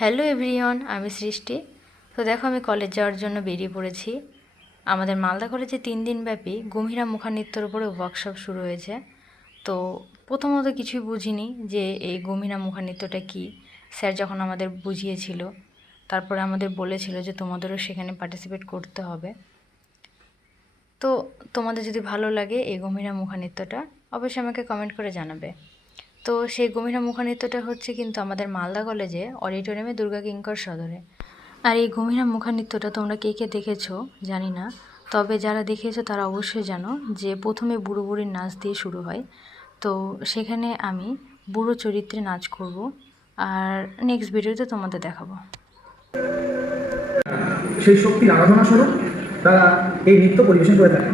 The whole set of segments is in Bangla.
হ্যালো এভরিওয়ান আমি সৃষ্টি। তো দেখো আমি কলেজ যাওয়ার জন্য বেরিয়ে পড়েছি। আমাদের মালদা কলেজে তিন দিনব্যাপী গম্ভীরা মুখানৃত্যর উপরে ওয়ার্কশপ শুরু হয়েছে। তো প্রথমত কিছুই বুঝিনি যে এই গম্ভীরা মুখানৃত্যটা কী। স্যার যখন আমাদের বুঝিয়েছিল, তারপরে আমাদের বলেছিল যে তোমাদেরও সেখানে পার্টিসিপেট করতে হবে। তো তোমাদের যদি ভালো লাগে এই গম্ভীরা মুখানৃত্যটা অবশ্যই আমাকে কমেন্ট করে জানাবে। তো সেই গম্ভীরা মুখানৃত্যটা হচ্ছে কিন্তু আমাদের মালদা কলেজে অডিটোরিয়ামে দুর্গা কিঙ্কর সদরে। আর এই গম্ভীরা মুখানৃত্যটা তোমরা কে কে দেখেছ জানি না, তবে যারা দেখেছ তারা অবশ্যই জানো যে প্রথমে বুড়ো বুড়ির নাচ দিয়ে শুরু হয়। তো সেখানে আমি বুড়ো চরিত্রে নাচ করব আর নেক্সট ভিডিওতে তোমাদের দেখাবো। সেই শক্তির আরাধনা স্বরূপ তারা এই নৃত্য পরিবেশন করে থাকে।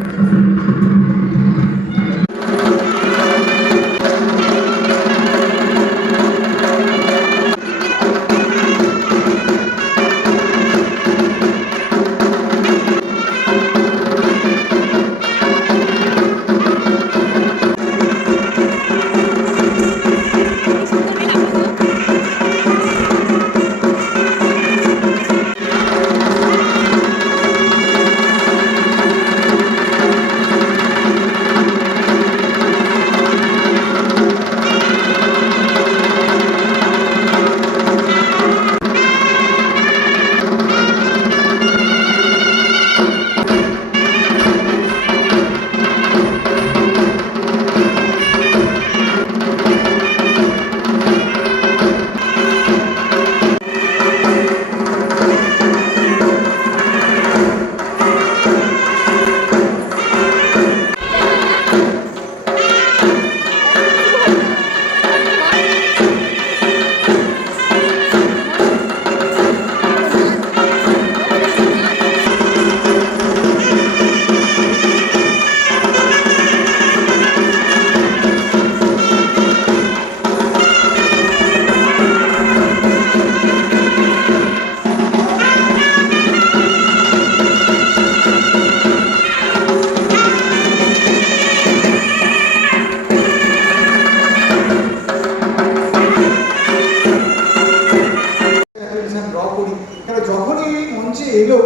কেন যখনই মঞ্চে এলো,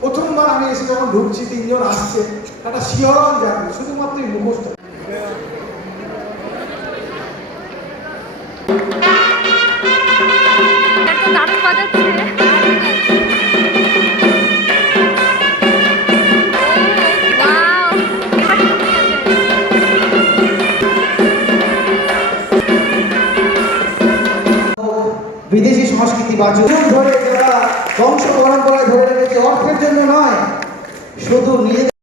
প্রথমবার আমি এসে যখন ঢুকছি, তিনজন আসছে, একটা শিহরণ যাবে শুধুমাত্র এই দারুণ বাজাচ্ছে। বিদেশি সংস্কৃতি বা যুগ ধরে যারা বংশ পরম্পরায় ধরে রেখেছে, অর্থের জন্য নয়, শুধু নিজেদের